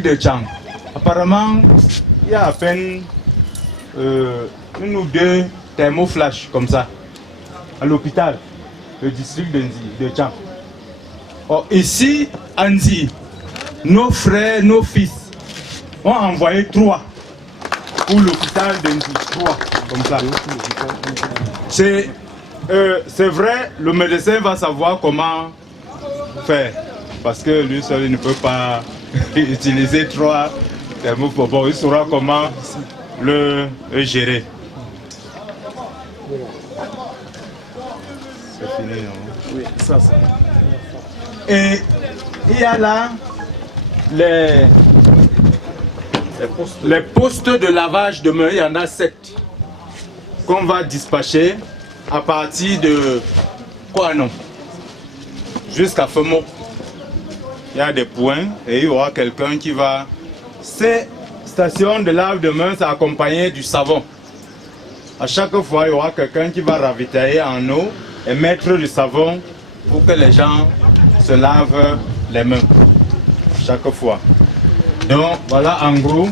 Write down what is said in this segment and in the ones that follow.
de Tchang. Apparemment, il y a à peine une ou deux thermoflash comme ça à l'hôpital, le district de Tchang. Or, ici, à Nzi, nos frères, nos fils ont envoyé 3 pour l'hôpital de Nzi. 3 comme ça. C'est vrai, le médecin va savoir comment faire. Parce que lui seul il ne peut pas utiliser 3 thermoflash. Bon, il saura comment le gérer. C'est fini, non? Oui, ça c'est. Et il y a là les postes de lavage de main, il y en a 7 qu'on va dispatcher à partir de quoi non? Jusqu'à Femo. Il y a des points et il y aura quelqu'un qui va. Ces stations de lave de main, c'est accompagné du savon. À chaque fois, il y aura quelqu'un qui va ravitailler en eau et mettre du savon pour que les gens se lavent les mains chaque fois. Donc voilà en gros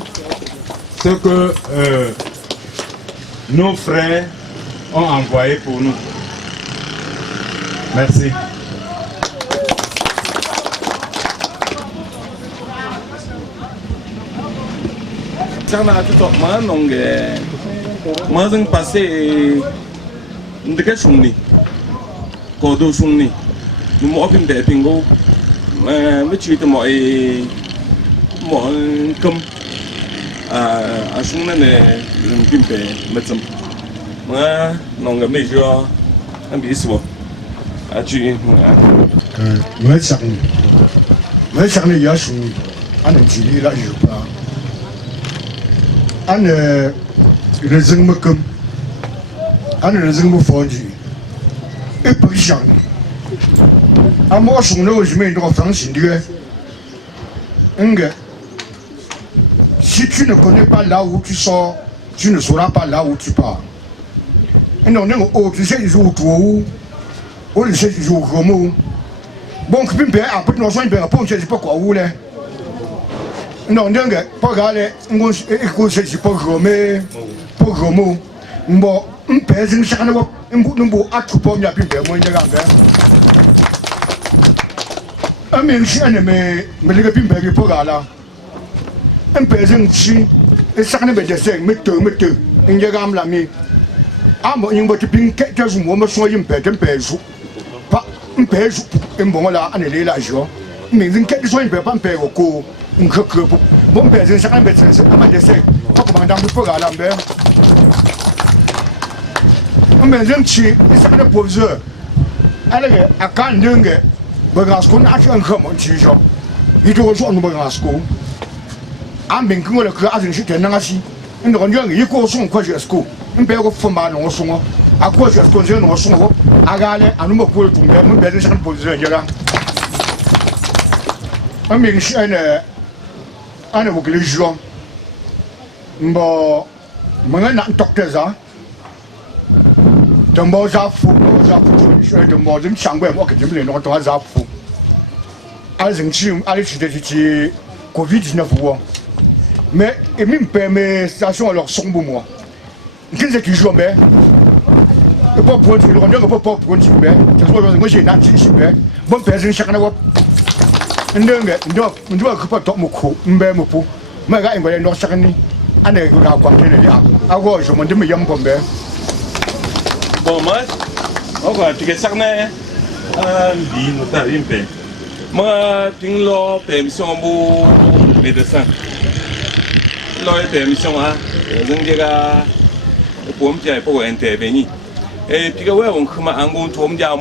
ce que nos frères ont envoyé pour nous. Merci. Nous m'avons des pingots, mais tu es moi comme à son nom de Pimpe, médecin. Moi, non, mais je un bisou. À tu, moi, ça n'est pas son. On est tiré là, je pas. On est les hommes comme. On est les hommes fondus. Et pas jamais. À moi, son nom, je mets une référence indienne. Si tu ne connais pas là où tu sors, tu ne sauras pas là où tu pars. Et non, non, tu sais, ils ont tout. Oh, tu sais, ils ont comment. Bon, tu peux après, nous sommes bien, pour je ne sais pas quoi où là. Non, non, pas grave, on sait pas comment. Pour comment. Bon, on pèse une chaîne, on peut être pour bien, moi, il y a un méchant, mais les pimps ne peuvent pas là. Un pèse chi, et ça ne peut pas se mettre, il y a un ami. Ah, moi, il y a un ping, quelques mots, me soyez un pèse. Pas un pèse, un bon là, on est là, jour. Mais il y a quelques soins, il ne peut pas me payer au cours. Un creux, bon pèse, ça ne peut pas se mettre, pas comme dans le programme à l'ambert. Un méchant chi, et ça ne pose. Allez, à quand l'ungue. School not uncommon, teacher. He told one Bogan school. I'm being going to class and shit and Nasi. And the young you go soon, question school. And Bell for man or so. I question concern or so. I got it, and no more to me, better than position. I mean, she and I will glitch you. But when not doctors are. The more are full, the more than somewhere walking to not to us up full. I think she is Covid-19. Mais et même permet station alors sombre moi. Qu'est-ce que tu joues bien? Le pop point le rondeur le pop point tu bien. Tu vois moi j'ai n'a tu bien. Bon personne chaque na wop. Ndenge ndo ko pas top moko mbe mopo. Ma ga ngole no chaque ni. Ane ko ga kwa tene ya. Ago je me dem yam pombe. Bon moi, ok, tu es cerné. Lui, nous t'avons une paix. Moi, tu as permission pour médecin. La permission, pour me pour intervenir. Et puis, on commence à me dire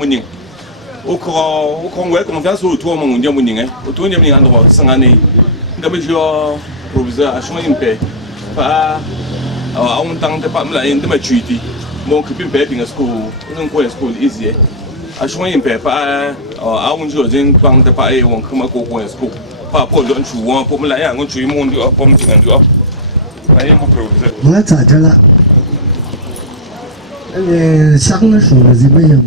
au Congrès, confiance au tour mon dieu monin. Au tour de l'endroit, 5 années. D'abord, proviseur a changé une paix. Pas à un temps de pas me la de ma tuiti. Mon copine paying a school, non go school easy. A showing paper, I won't use in Pang the Pay won't come a go school. Papa don't you want Pomala and want you moon you up pumping and you up. I am a provider. What's a jala? Sagna sono zibaya.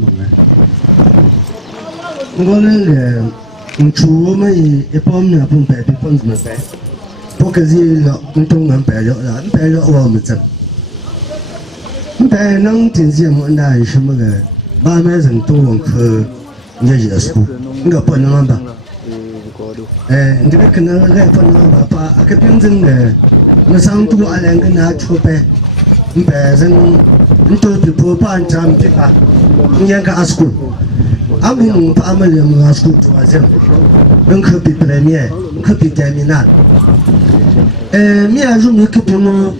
Ngone nge nchuo mai e pomna pompe pe pons me pe. 我可是了，东南北了，北了我们走。北能听见我那什么个，慢慢人都往去也也是，那个不能吧？你这个可能还不能吧？把那个病症的，那上多阿两个拿出来，北人，你都比不办咱比吧？你看个阿叔，阿姆把阿们两个阿叔做着，能可比不来面，可比带面难。面如你可比我。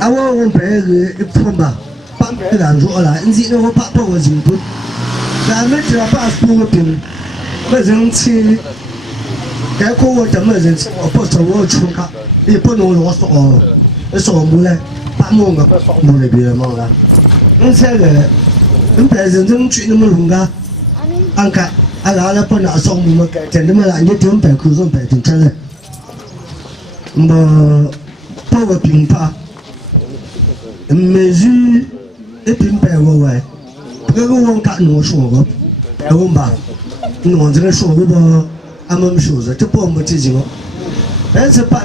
我白个一碰吧，把白干住了，你记得我把我进步，咱们这把输个兵，没人气，该过我怎么人气，我不说我出卡，也不能我说不来，把我个不来别忙了，你这个，你白人怎么去那么弄个？安看，拉了不拿说我们改，真的么啦？你点白口上白点出来，把我兵法。每日一瓶白我喂，这个我干我说过，白我吧，我这个说过吧，俺们说的这不没记住，但是白，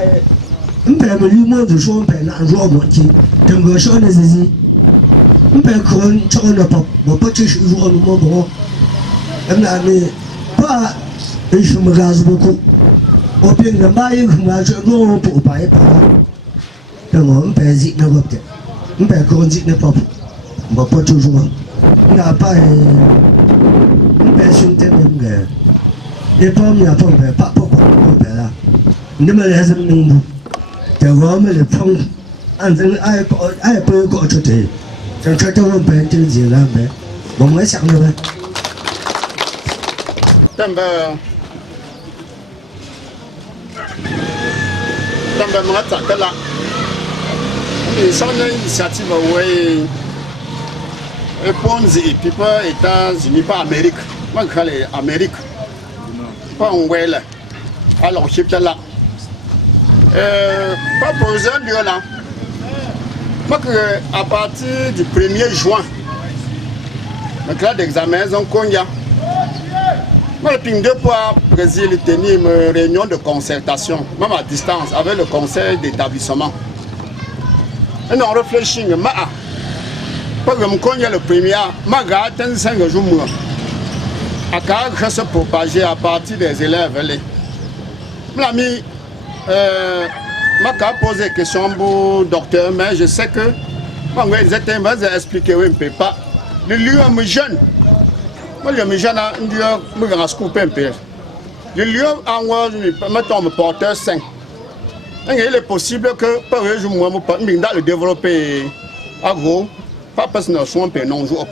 白么有么子说白那弱么的，整个小的事情，白可能找那不只是弱那么多，俺们把为什么干什么苦，我变成把一个嘛说弱不白把，但我们白人那个的。白空气那不就说，哪怕白兄弟们个，一方面放白，不白了，你们还是能不？在我们的风，按正爱不搞出去，这我们白就结了白，我们想着呗。但么我咋的了？Les gens d'initiative répondent et puis pas États-Unis, pas Amérique. Moi, je suis Amérique. Pas en Ouest. Alors, je suis là. Pas pour eux, là. Moi, à partir du 1er juin, le cadre d'examen, ils ont cogné. Moi, le PIN 2 pour le Brésil, tenir une réunion de concertation, même à distance, avec le conseil d'établissement. Et on réfléchit, pas que je connais le premier, je vais 5 jours. À se propager à partir des élèves. L'ami, je posé des questions au docteur, mais je sais que ils étaient expliquer, oui, je ne peux pas. Le lieu est jeune. Moi, je suis jeune, je vais couper un peu. Le lieu, je me porteur 5. Il est possible que par exemple, je vais développer agro, pas parce que nous sommes non joueurs.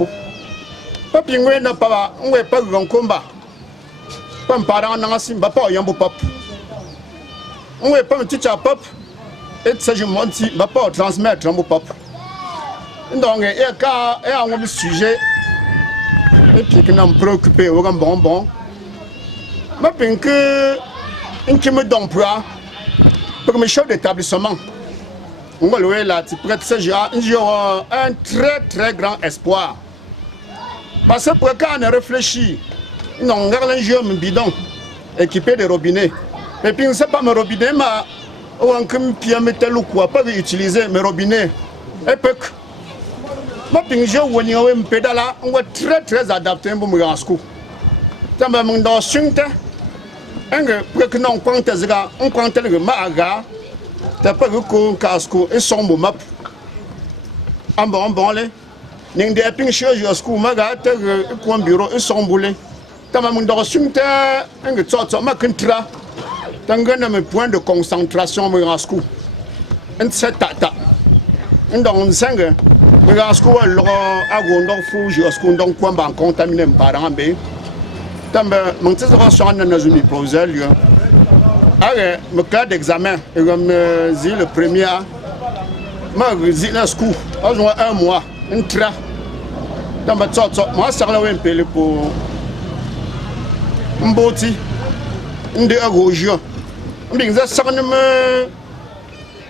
Pas pingouin n'a pas, on n'est pas grand combat. Pas un parent dans la simba, pas un beau pop. On n'est pas un petit pop, et ça je monte, va pas transmettre un beau pop. Donc, il y a un sujet, et puis qui nous préoccupe, au bonbon. Je pense que, qui me donne pas. Pour mes chefs d'établissement, on va louer là, tu prêtes ce genre, un très grand espoir. Parce que quand on réfléchit, on regarde un jeu bidon équipé de robinets. Et puis on ne sait pas mes robinets, mais on a mettre le quoi, pas utiliser mes robinets. Et puis, moi, puis je vois un pédale, on va très adapté pour me rendre school. Ça m'a demandé dans pour que nous on compte le maga, tu n'as pas vu qu'on casco et son mot map. En bon, nous des pinches au school, maga, tu as un bureau et son boulet. Tu as demandé dans un sorte de macintra, tu as un point de concentration en school. Un set tata. Un dans un 5, le school, alors, à Gondor, fou, jusqu'au donc, quoi, contaminé par un bé. Mon intervention dans une provisoire, le cas d'examen, le premier, je suis dans le school, un mois, un tra. Moi, je suis un peu pour un boti, un de agogio. Je suis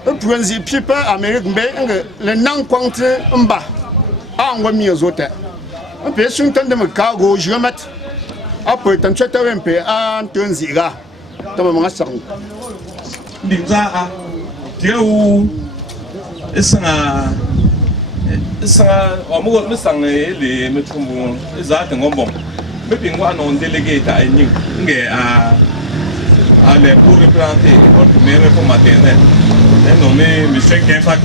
un principe américain, le non contre un bas, on va mieux aux autres. Un peu sur un temps de me cargo, je vais mettre. Après, tu as un peu à un ziga. Tu as un ndimza tiau isanga omugo misanga ele metumbu izate ngombong bepingwa non delegate ayin nge ale pour représenter l'école primaire et maternelle est nommé monsieur Kenfak.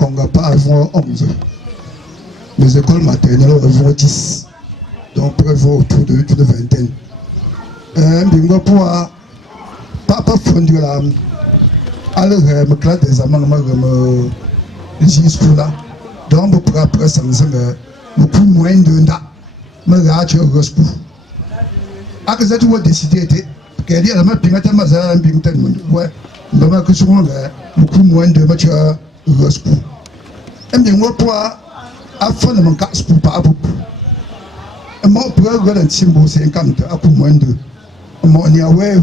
On va pas avoir 11. Les écoles maternelles ont 10. Donc prévoit autour de une vingtaine. Bingo pour papa fondu là. Alors me classe des amants me jusqu'au là. Donc pour après ça beaucoup moins de temps. Me gâche au gospel. Akazatu wa décidé que dia lama pingata mazara pingata ouais ndoma que souvent beaucoup moins de match gospel. Bingo pour afin de mon casque pour pas mo pour le simbo 50 à coup moins de mo ni awe 20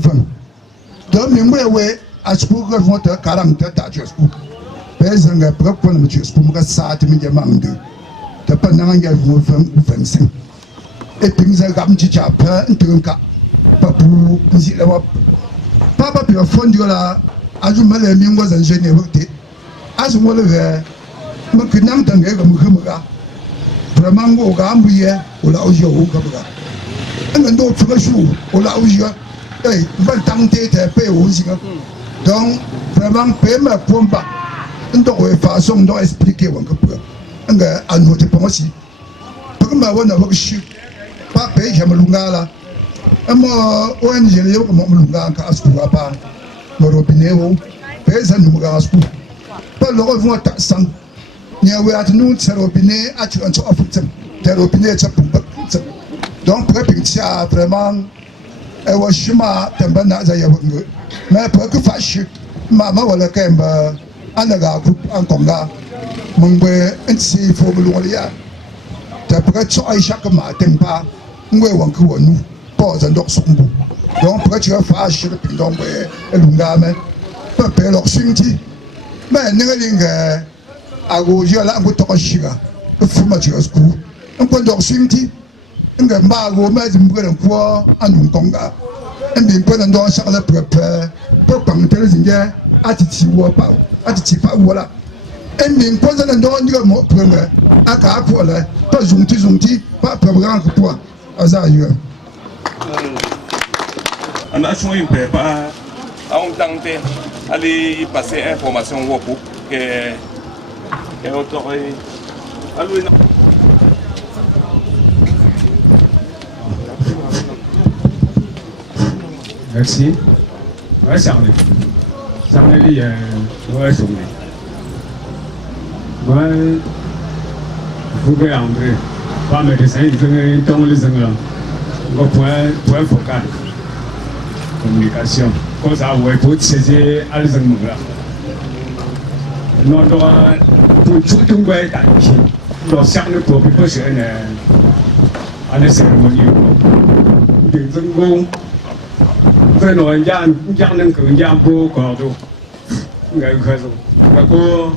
donc mi mwe a school que vont 40 ta school pèse pour pour le school mo ça te mi jamam de ta pas na nga 25 et puis nous avons petit chapa ntunka papu nzila wa papa puis fond de la azuma le mi ngo za jeune wote azuma le mo kinam tanga ko mo khumuka vraiment ngo ga mbuye ola ojo o ka buga anga ndo fuga shu ola ojo eh ban tangte te pe o singa donc vraiment pe ma pomba ndo ko façon ndo expliquer wan ka buga anga anote pomosi parce ma wana wa shu pa pe jamalunga la amo ONG le ko mo mulunga ka asku apa mo robinewo pe za numuga asku pa lo ko vont ta sang nya we at nu robine at on to ofitem te robine te pumba donc prépintia vraiment e wa shima tamba na za ya bungu mais pour que fashi mama wala kemba anaga group an konga mungwe nsi fo bulwali ya te pour que aisha kama tempa ngwe wanku wonu po za ndok sumbu donc pour que fashi le pindong we elungame pe pe lo swingti mais ningalinga ago jala ngo to shiga fuma ti osku ngo ndo swimti nga mbago ma zimbere ko anu konga mbi mpona ndo shakala prepare po pang tele zinje atiti wo pa atiti pa wola mbi mpona ndo ndiga mo preme aka apola pa zumti pa program ko po azayu ana chon impe pa on tante aller passer information wo ko que merci. Ouais, ça en est. Ça en est, ouais, ça en est. Moi, vous pouvez André, pas médecin, il fait dans les angles. Point focal. Communication. Comme ça, ouais, pour saisir à les angles là. Non, pour tout le monde, dans certains peuples, c'est une cérémonie. Des angles. Vraiment, il y a un beau corps d'eau. Il y a un corps d'eau.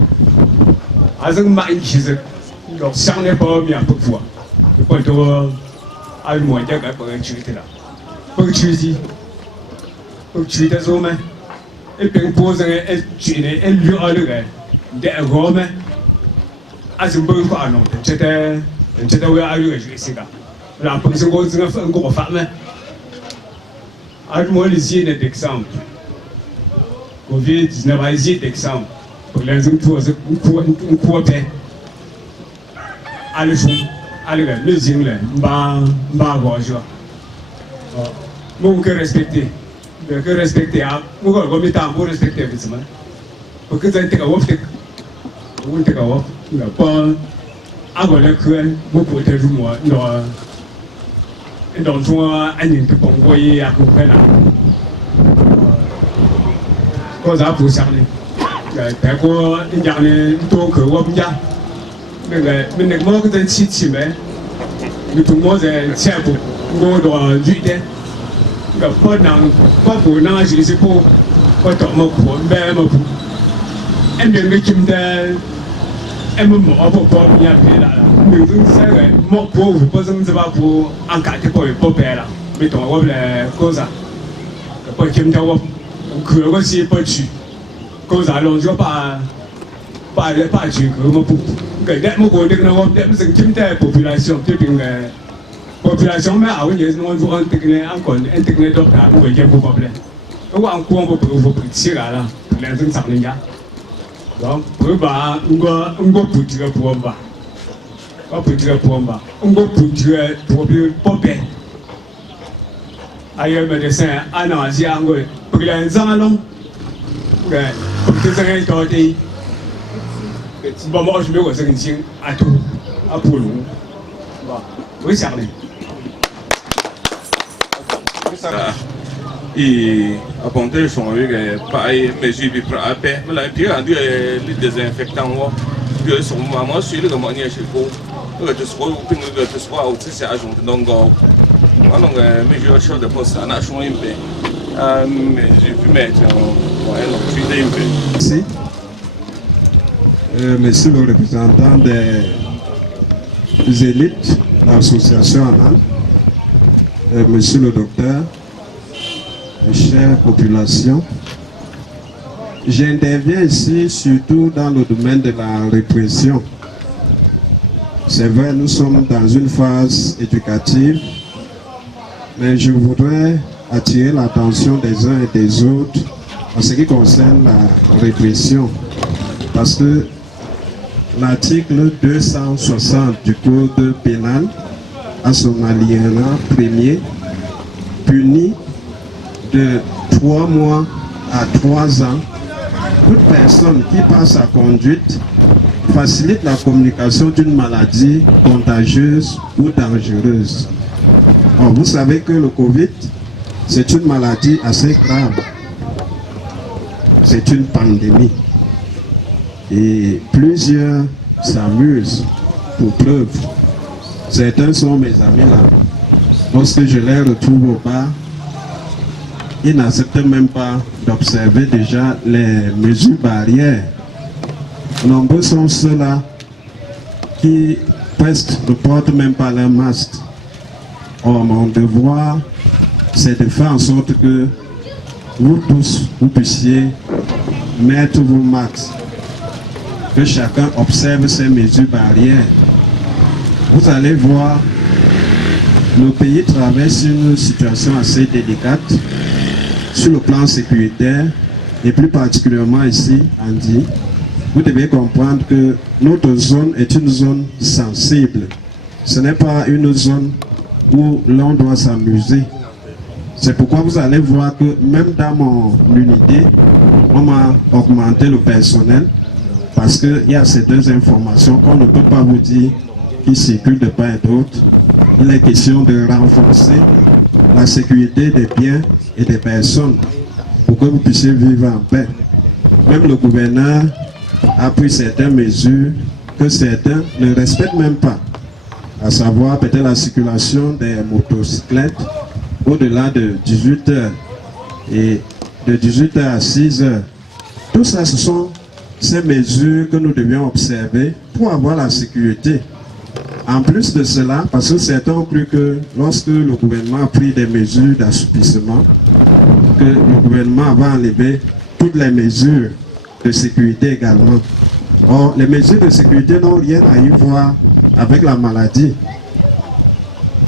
Donc, ça n'est pas bien pour toi. Il faut que tu moins de gars pour tuer là. Pour tuer, pour tuer des hommes. Et puis, poser un tuer un lieu à l'heure. Des hommes. À ce moment-là, non. C'était où à l'heure, je sais pas. La personne qui a fait un gros femme. Moi, les yeux d'exemple. Covid-19 a yeux d'exemple. Pour les gens qui ont coupé. Allez, les yeux, mon que respecter. Que respecter. Mon que remettre pour respecter. Parce que ça a été un woftek. On était un wof. Il n'y a pas. Avant le cœur, beaucoup de moi. Donc, toi, un peu pour envoyer à couper là. Quand ça pour cerner. D'accord, il y a un tour que vous avez. Mais les mots que tu cites, mais tout le monde est tiers pour nous dans le juillet. Pas pour nous, je sais pas tant pour même pour. Et bien, mais qui me dit. Et me mort pour pas bien payer là. Mais vous savez, mort pour vous, pas ça pour encadrer pour payer là. Mais ton rôle est comme ça. pas qu'il me tape que aussi pas tu cause à l'on pas tu que moi pour que des mots qu'on dit que nous des c'est qui me population qui bien population mais à oui nous nous intégrer encore intégrer docteur nous qu'il y a pas problème on va encore on peut tirer là les gens ça n'est pas donc pour bah on va poutrer pour bah on poutrer pour bah on va poutrer pour bien ailleurs médecin analyse angle pour les gens là pour que ça ait été bon moi je me vois ça ici à tout à pour nous oui ça va et apporter son avec pareil mesure puis pour après mais là puis les désinfectants puis son maman sur le manière chez vous que soit puis que soit aussi c'est agent donc alors mesure chose de poste en action un peu mais j'ai pu mettre Merci. Monsieur le représentant des élites de l'association ANAN, monsieur le docteur, chère population, j'interviens ici surtout dans le domaine de la répression. C'est vrai, nous sommes dans une phase éducative, mais je voudrais attirer l'attention des uns et des autres en ce qui concerne la répression. Parce que l'article 260 du Code pénal, à son alinéa premier, punit de 3 mois à 3 ans toute personne qui, par sa conduite, facilite la communication d'une maladie contagieuse ou dangereuse. Or, vous savez que le Covid, c'est une maladie assez grave. C'est une pandémie. Et plusieurs s'amusent pour preuve. Certains sont mes amis là. Lorsque je les retrouve au bar, ils n'acceptent même pas d'observer déjà les mesures barrières. Nombreux sont ceux-là qui presque ne portent même pas leur masque. Or, mon devoir, c'est de faire en sorte que vous tous, vous puissiez mettre vos masques, que chacun observe ces mesures barrières. Vous allez voir, le pays traverse une situation assez délicate sur le plan sécuritaire et plus particulièrement ici, Andy. Vous devez comprendre que notre zone est une zone sensible. Ce n'est pas une zone où l'on doit s'amuser. C'est pourquoi vous allez voir que même dans mon unité, on m'a augmenté le personnel parce qu'il y a ces deux informations qu'on ne peut pas vous dire qui circulent de part et d'autre. Il est question de renforcer la sécurité des biens et des personnes pour que vous puissiez vivre en paix. Même le gouverneur a pris certaines mesures que certains ne respectent même pas, à savoir peut-être la circulation des motocyclettes au-delà de 18h et de 18h à 6h. Tout ça, ce sont ces mesures que nous devions observer pour avoir la sécurité. En plus de cela, parce que certains ont cru que lorsque le gouvernement a pris des mesures d'assouplissement, que le gouvernement va enlever toutes les mesures de sécurité également. Or, les mesures de sécurité n'ont rien à y voir avec la maladie.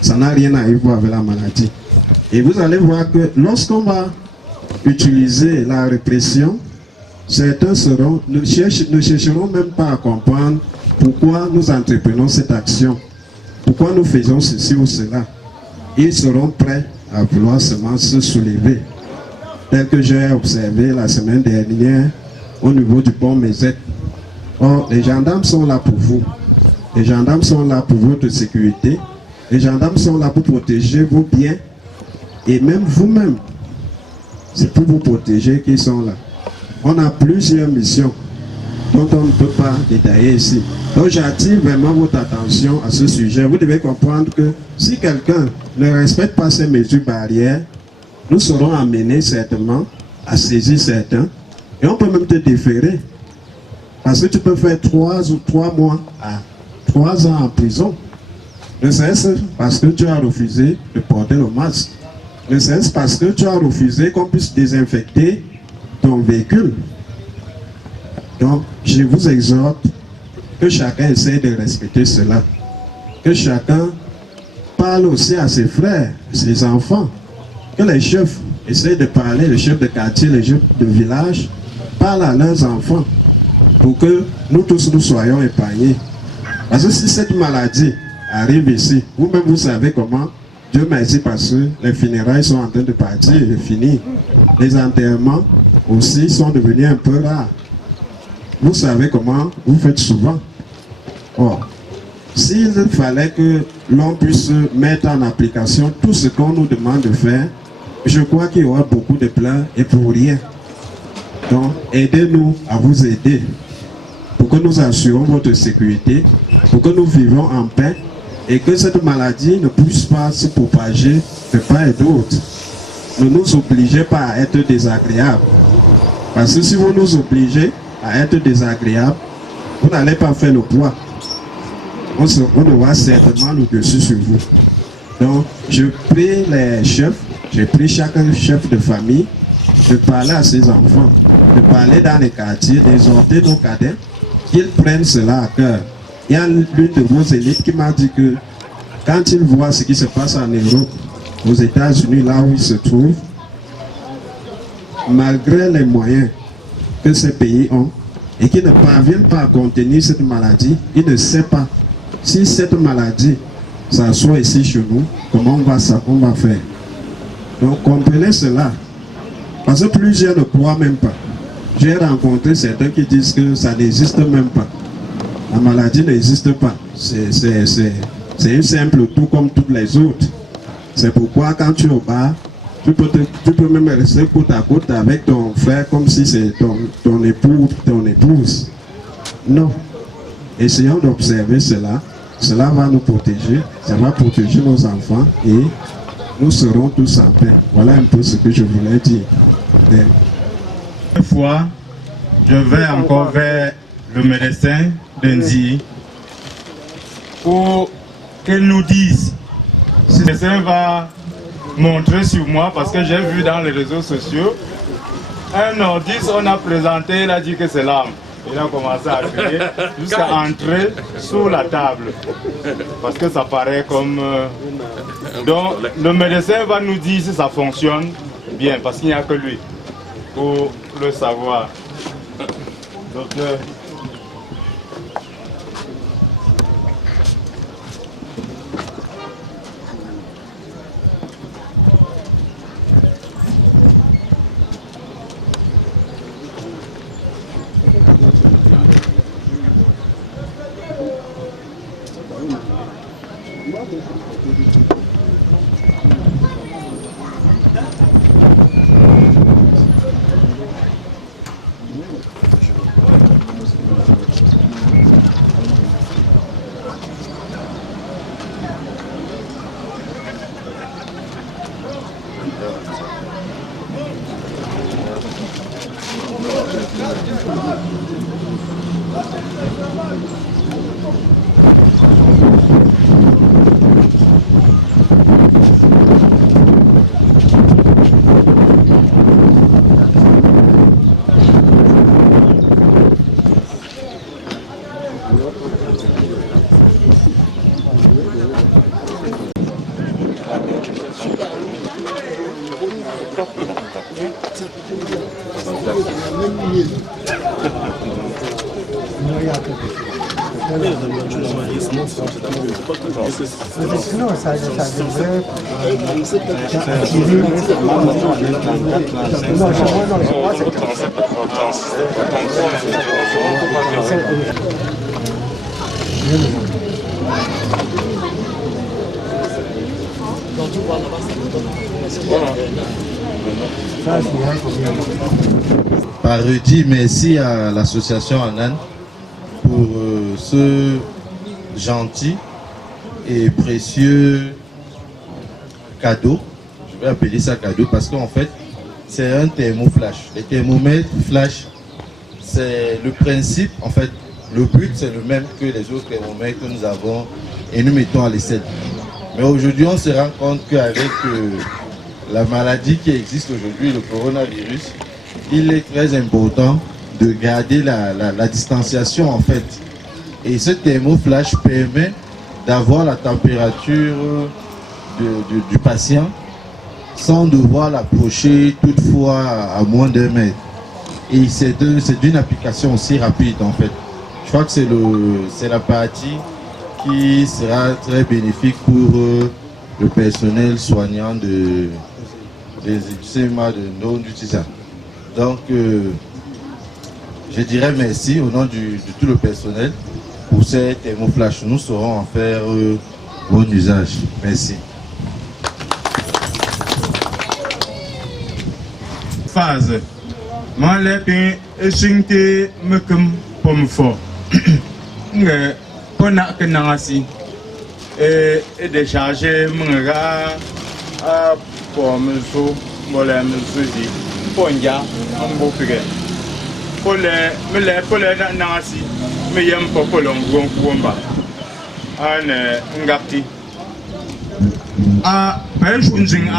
Ça n'a rien à y voir avec la maladie. Et vous allez voir que lorsqu'on va utiliser la répression, certains ne chercheront même pas à comprendre pourquoi nous entreprenons cette action, pourquoi nous faisons ceci ou cela. Ils seront prêts à vouloir seulement se soulever. Tel que j'ai observé la semaine dernière au niveau du pont Mézet. Or, les gendarmes sont là pour vous. Les gendarmes sont là pour votre sécurité. Les gendarmes sont là pour protéger vos biens. Et même vous-même, c'est pour vous protéger qu'ils sont là. On a plusieurs missions dont on ne peut pas détailler ici. Donc j'attire vraiment votre attention à ce sujet. Vous devez comprendre que si quelqu'un ne respecte pas ces mesures barrières, nous serons amenés certainement à saisir certains. Et on peut même te déférer. Parce que tu peux faire 3 mois à 3 ans en prison. Ne serait-ce parce que tu as refusé de porter le masque. ne serait-ce parce que tu as refusé qu'on puisse désinfecter ton véhicule. Donc, je vous exhorte que chacun essaie de respecter cela. Que chacun parle aussi à ses frères, ses enfants. Que les chefs essaient de parler, les chefs de quartier, les chefs de village, parlent à leurs enfants pour que nous tous nous soyons épargnés. Parce que si cette maladie arrive ici, vous-même vous savez comment, Dieu merci parce que les funérailles sont en train de partir et de finir. Les enterrements aussi sont devenus un peu rares. Vous savez comment vous faites souvent. Or, s'il fallait que l'on puisse mettre en application tout ce qu'on nous demande de faire, je crois qu'il y aura beaucoup de plans et pour rien. Donc, aidez-nous à vous aider pour que nous assurons votre sécurité, pour que nous vivons en paix et que cette maladie ne puisse pas se propager de part et d'autre. Ne nous obligez pas à être désagréables. Parce que si vous nous obligez à être désagréables, vous n'allez pas faire le poids. On aura certainement le dessus sur vous. Donc, je prie les chefs, je prie chaque chef de famille de parler à ses enfants, de parler dans les quartiers, d'exhorter nos cadets qu'ils prennent cela à cœur. Il y a l'une de vos élites qui m'a dit que quand il voit ce qui se passe en Europe, aux États-Unis, là où il se trouve, malgré les moyens que ces pays ont et qui ne parviennent pas à contenir cette maladie, il ne sait pas si cette maladie s'assoit ici chez nous, comment on va faire. Donc comprenez cela. Parce que plusieurs ne croient même pas. J'ai rencontré certains qui disent que ça n'existe même pas. La maladie n'existe pas. C'est une simple toux comme toutes les autres. C'est pourquoi quand tu es au bar, tu peux même rester côte à côte avec ton frère comme si c'est ton époux ou ton épouse. Non. Essayons d'observer cela. Cela va nous protéger. Ça va protéger nos enfants et nous serons tous en paix. Voilà un peu ce que je voulais dire. Une fois, je vais encore vers le médecin d'Indi pour qu'il nous dise si le médecin va montrer sur moi, parce que j'ai vu dans les réseaux sociaux un nordiste, on a présenté, il a dit que c'est l'âme. Il a commencé à crier jusqu'à entrer sous la table parce que ça paraît comme... Donc le médecin va nous dire si ça fonctionne bien parce qu'il n'y a que lui pour le savoir. Docteur. Sinon, ça devrait... Par redit merci à l'association Anan pour ce gentil et précieux cadeau. Je vais appeler ça cadeau parce qu'en fait c'est un thermoflash. Les thermomètres flash, c'est le principe, en fait le but c'est le même que les autres thermomètres que nous avons et nous mettons à l'essai. Mais aujourd'hui on se rend compte qu'avec la maladie qui existe aujourd'hui, le coronavirus, il est très important de garder la distanciation en fait. Et ce thermoflash permet d'avoir la température du patient sans devoir l'approcher toutefois à moins d'1 mètre. Et c'est d'une application aussi rapide en fait. Je crois que c'est la partie qui sera très bénéfique pour le personnel soignant des CMA de nos utilisateurs. Donc, je dirais merci au nom de tout le personnel pour ces thermoflash. Nous saurons en faire bon usage. Merci. Phase. Moi, les échingés me comme pomme fort. Pour n'a que n'asi et décharger mon gars à pomme so, molem souci. Ponja, on beau piquet. Pour les n'asi, mais y'aime pas pour l'ongon kuomba. Un ngapti. Ah, ben je ne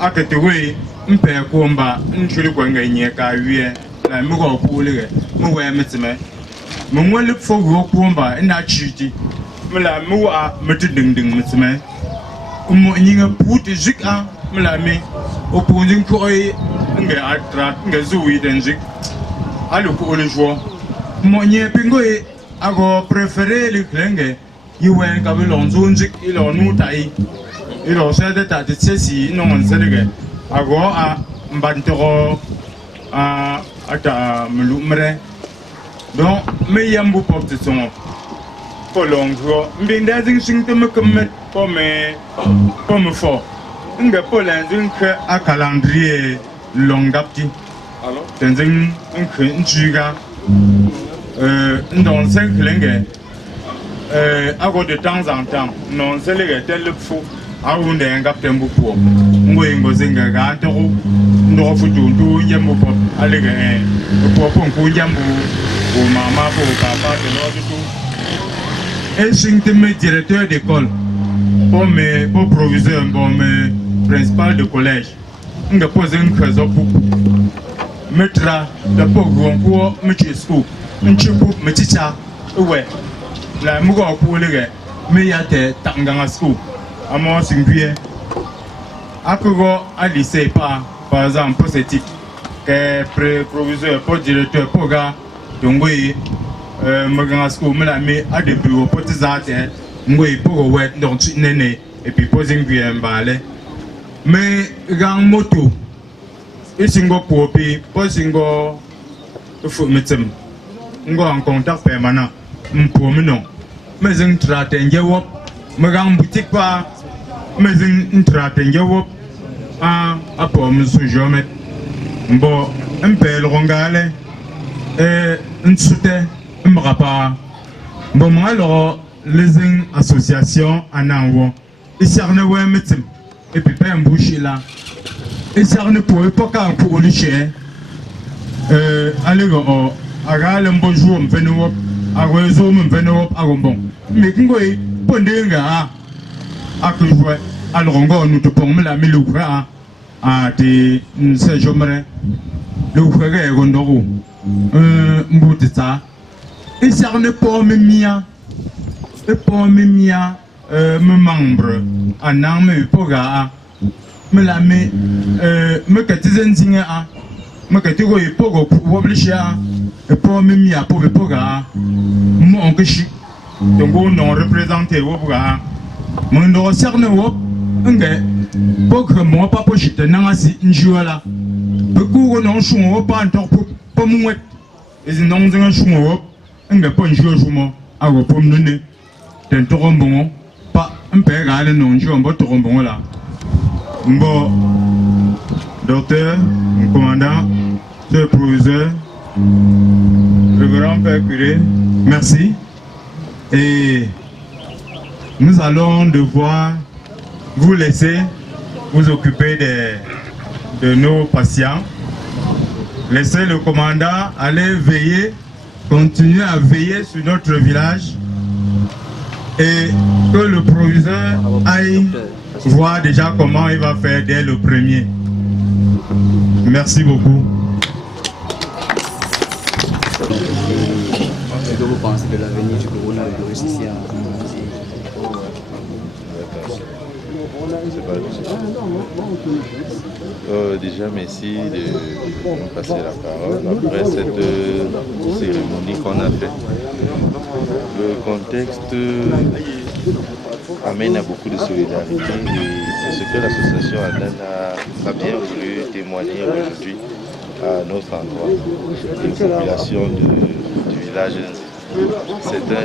à que tu veux. M'père kuomba, n'chuli kwa nganye ka wie, la m'go kuule, m'we m'time. M'we le fogo kuomba, n'a chiti. M'la m'wa m'te ding m'time. M'yinga puti zik a, m'la me. Au point koi, nga atra, nga zui denzik. Alu ko le joie. M'ye pingoe, ago préféré le klenge. Yuen kabilon zonzik, il en outai. Il en sait de ta tesi, non s'élègue. Ago a mbantoro a ata mlumre donc me yambu porte son polongo mbinda zing sing te me kemet pomme fort nga polenzing ke a calendrier longapti alors tenzing nke nchuga ndon sen klenge ago de temps en temps non c'est le tel fou awunde ngapte mbupo ngoyingo zinga gantoro ndo futundu yambo pop alega popo nku yambo o mama po papa de l'autre tout et singte me directeur d'école pour proviseur pour me principal de collège nga pose un krezo pou metra da pogo pour me school nchipu me teacher ouais la mugo ku lega me yate tanganga school à mon singulier. À quoi à lycée par exemple pour ce type que proviseur pour directeur pour gars donc oui me school me la met à des bureaux pour des arts oui pour ouais donc néné et puis pour singulier balai mais gang moto et singo popi pour singo faut mettre ngo en contact permanent pour me non mais un traite n'géwop me gang boutique pas mais un traite n'géwop à pomme sous jamais bon un peu le rongale et un soutien un rapport bon moi alors les associations en envoie et cerner ouais médecin et puis pas un boucher là et cerner pour pas pour le chien allez go agal un bonjour me venez à réseau me venez à bon mais quand vous pondéga à que jouer alors on nous te pomme la miloukra à des séjournes le frère gondoro mbutita et cerner pour me mia et pour me mia me membre en arme pour gars me la me quatizen zinga me catego et pour obliger et pour me mia pour le poga mon kishi donc non représenté au gars mon doit cerner au nge pour que moi pas pour chiter n'asi n'jouala beaucoup non chou pas en temps pour moi et non un chou nge pas jouer jour à vous pour me donner d'un tombon pas un peu égal non joue un bon tombon là bon docteur commandant le proviseur révérend père curé merci et nous allons devoir vous laisser vous occuper de nos patients. Laissez le commandant aller veiller, continuer à veiller sur notre village et que le proviseur aille voir déjà comment il va faire dès le premier. Merci beaucoup. Qu'est-ce que vous pensez de l'avenir du coronavirus ici en Déjà, merci de me passer la parole après cette cérémonie qu'on a faite. Le contexte amène à beaucoup de solidarité et c'est ce que l'association Anan a bien voulu témoigner aujourd'hui à notre endroit, les populations du village. C'est un